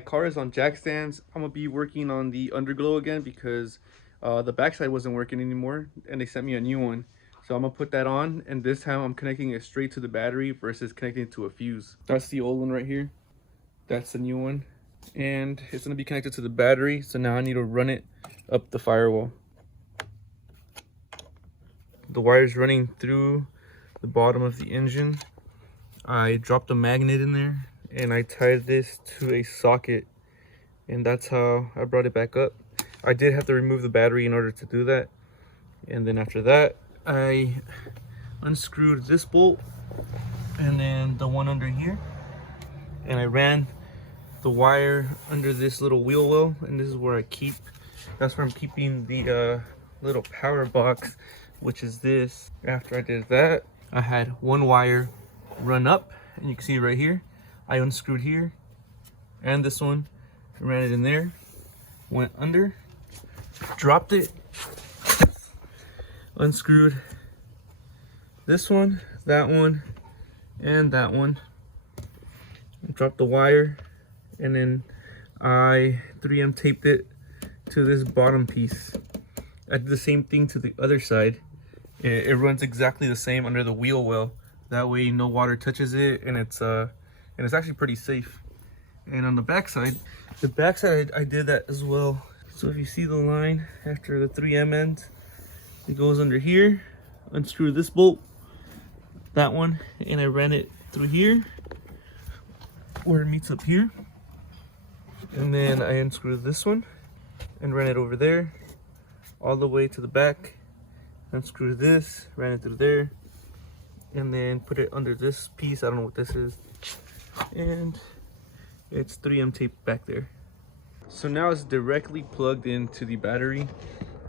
my car is on jack stands. I'm gonna be working on the Underglow again because the backside wasn't working anymore and they sent me a new one. So I'm gonna put that on, and this time I'm connecting it straight to the battery versus connecting it to a fuse. That's the old one right here. That's the new one. And it's gonna be connected to the battery. So now I need to run it up the firewall. The wire's running through the bottom of the engine. I dropped a magnet in there and I tied this to a socket, and that's how I brought it back up. I did have to remove the battery in order to do that. And then after that, I unscrewed this bolt and then the one under here, and I ran the wire under this little wheel well, and this is where that's where I'm keeping the little power box, which is this. After I did that, I had one wire run up, and you can see right here, I unscrewed here and this one, ran it in there, went under, dropped it, unscrewed this one, that one, and that one, dropped the wire, and then I 3M taped it to this bottom piece. I did the same thing to the other side. It runs exactly the same under the wheel well. That way no water touches it, and it's actually pretty safe. And on the backside, I did that as well. So if you see the line after the 3M ends, it goes under here, unscrew this bolt, that one, and I ran it through here where it meets up here. And then I unscrewed this one and ran it over there all the way to the back. Unscrew this, ran it through there, and then put it under this piece. I don't know what this is, and it's 3M tape back there. So now it's directly plugged into the battery,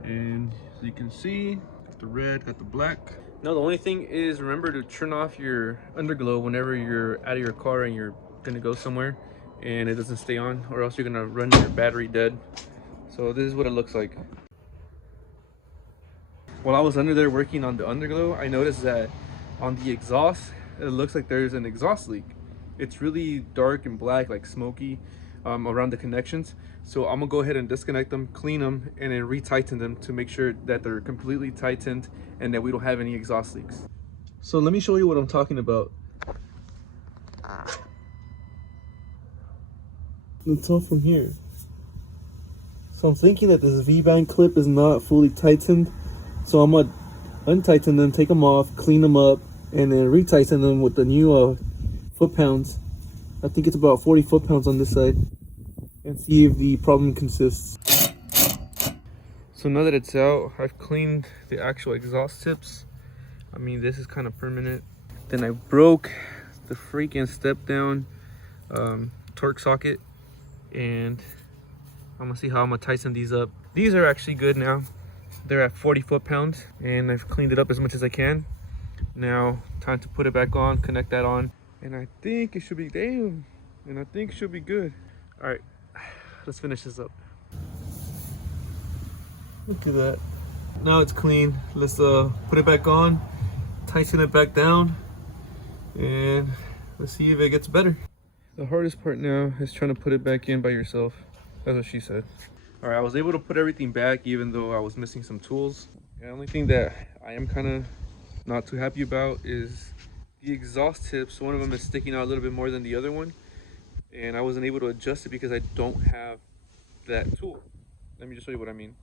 and as you can see, got the red, got the black. Now the only thing is, remember to turn off your underglow whenever you're out of your car and you're gonna go somewhere and it doesn't stay on, or else you're gonna run your battery dead. So this is what it looks like. While I was under there working on the underglow, I noticed that on the exhaust, it looks like there's an exhaust leak. It's really dark and black, like smoky, around the connections. So I'm gonna go ahead and disconnect them, clean them, and then re-tighten them to make sure that they're completely tightened and that we don't have any exhaust leaks. So let me show you what I'm talking about. Let's go from here. So I'm thinking that this V-band clip is not fully tightened. So I'm gonna untighten them, take them off, clean them up, and then retighten them with the new foot-pounds. I think it's about 40 foot-pounds on this side, and see if the problem consists. So now that it's out, I've cleaned the actual exhaust tips. I mean, this is kind of permanent. Then I broke the freaking step-down torque socket, and I'm gonna see how I'm gonna tighten these up. These are actually good now. They're at 40 foot-pounds, and I've cleaned it up as much as I can. Now, time to put it back on, connect that on, and I think it should be, damn, and I think it should be good. All right, let's finish this up. Look at that. Now it's clean. Let's put it back on, tighten it back down, and let's see if it gets better. The hardest part now is trying to put it back in by yourself. That's what she said. All right, I was able to put everything back even though I was missing some tools. The only thing that I am kind of not too happy about is the exhaust tips. One of them is sticking out a little bit more than the other one, and I wasn't able to adjust it because I don't have that tool. Let me just show you what I mean.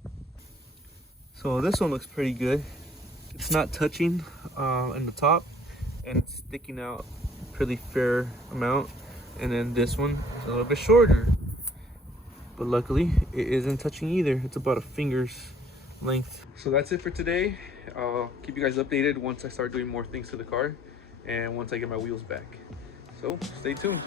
So this one looks pretty good. It's not touching in the top, and it's sticking out a pretty fair amount. And then this one is a little bit shorter, but luckily it isn't touching either. It's about a finger's length. So that's it for today. I'll keep you guys updated once I start doing more things to the car and once I get my wheels back. So stay tuned.